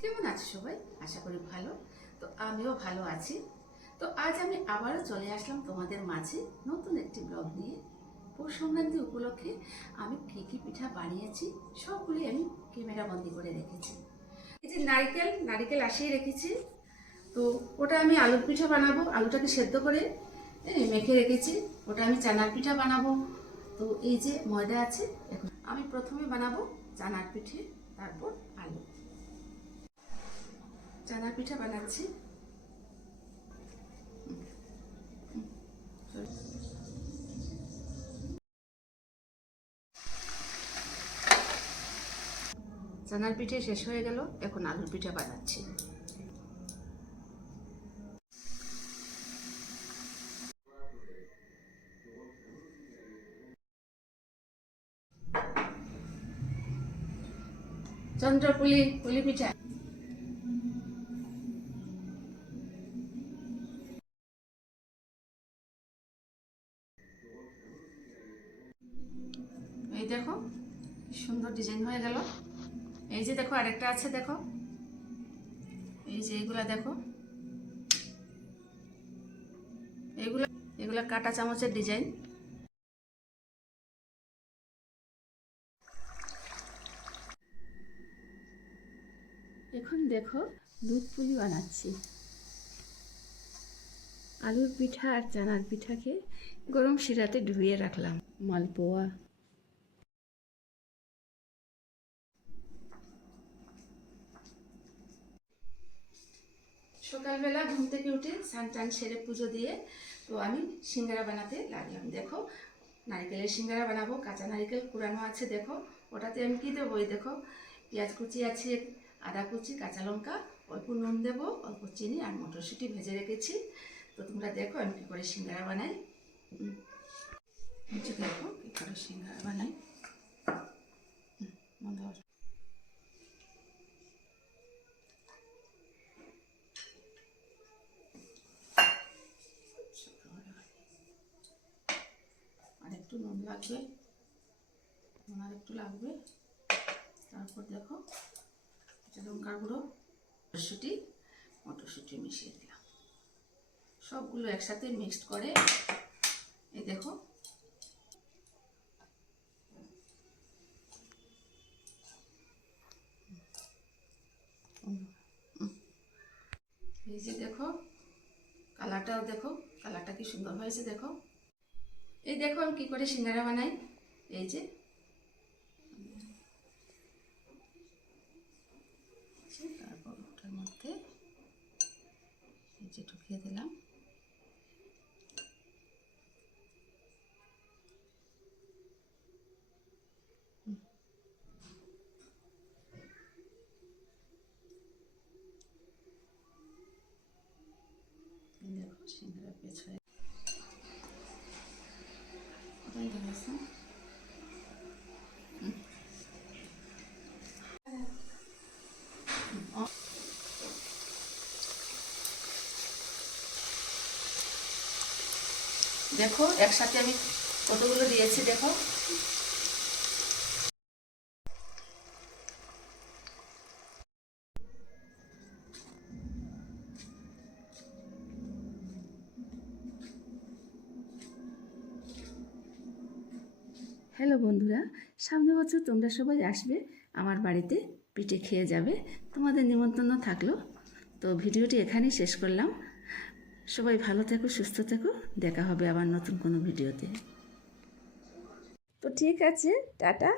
কেমন আছো সবাই? আশা করি ভালো। তো আমিও ভালো আছি। তো আজ আমি আবারও চলে আসলাম তোমাদের মাঝে নতুন একটি ব্লগ নিয়ে। পৌষ সংক্রান্তি উপলক্ষে আমি কী কী পিঠা বানিয়েছি সবগুলি আমি ক্যামেরা বন্দি করে রেখেছি। এই যে নারকেল নারকেল আসিয়ে রেখেছি। তো ওটা আমি আলুর পিঠা বানাবো, আলুটাকে সেদ্ধ করে মেখে রেখেছি। ওটা আমি চানার পিঠা বানাবো। তো এই যে ময়দা আছে, এখন আমি প্রথমে বানাবো চানার পিঠে, তারপর চানা পিঠা বানাচ্ছি। চানার পিঠে শেষ হয়ে গেল, এখন আলুর পিঠা বানাচ্ছি। চন্দ্রপুলি পুলি পিঠা। দেখো সুন্দর ডিজাইন হয়ে গেল। এই যে দেখো, আরেকটা আছে, দেখো। এই যে এইগুলা দেখো। এইগুলা এগুলা কাটা চামচের ডিজাইন এখন দেখো, দুধ পুলি বানাচ্ছি। আলুর পিঠা আর চানার পিঠাকে গরম শিরাতে ডুবিয়ে রাখলাম। মালপোয়া সকালবেলা ঘুম থেকে উঠে স্নান টান সেরে পুজো দিয়ে তো আমি সিঙ্গারা বানাতে লাগলাম। দেখো, নারিকেলের সিঙ্গারা বানাবো, কাঁচা নারকেল কুড়ানো আছে, দেখো। ওটাতে আমি কী দেবো? ওই দেখো, পেঁয়াজ কুচি আছে, আদা কুচি, কাঁচা লঙ্কা, অল্প নুন দেবো, অল্প চিনি আর মটরশুঁটি ভেজে রেখেছি। তো তোমরা দেখো আমি কী করে সিঙ্গারা বানাই। দেখো, কী করে সিঙ্গারা বানাই হুম, বন্ধ কর। আর একটু নুন লাগবে নুন আর একটু লাগবে। তারপর দেখো লঙ্কার গুঁড়ো, মটরশুঁটি মটরশুঁটি মিশিয়ে দিলাম। সবগুলো একসাথে মিক্সড করে, এই দেখো। এই যে দেখো কালারটাও দেখো কালারটা কি সুন্দর হয়েছে দেখো। এই দেখো আমি কি করে সিঙ্গারা বানাই। এই যে। তারপর ওটার মধ্যে যে দিলাম। দেখো সিঙ্গারা দেখাচ্ছে দেখো একসাথে আমি কতগুলো দিয়েছি দেখো হ্যালো বন্ধুরা সামনে বছর তোমরা সবাই আসবে, আমার বাড়িতে পিঠে খেয়ে যাবে, তোমাদের নিমন্ত্রণ থাকল। তো ভিডিওটি এখানেই শেষ করলাম। সবাই ভালো থেকো, সুস্থ থেকো, দেখা হবে আবার নতুন কোনো ভিডিওতে। তো ঠিক আছে, টাটা।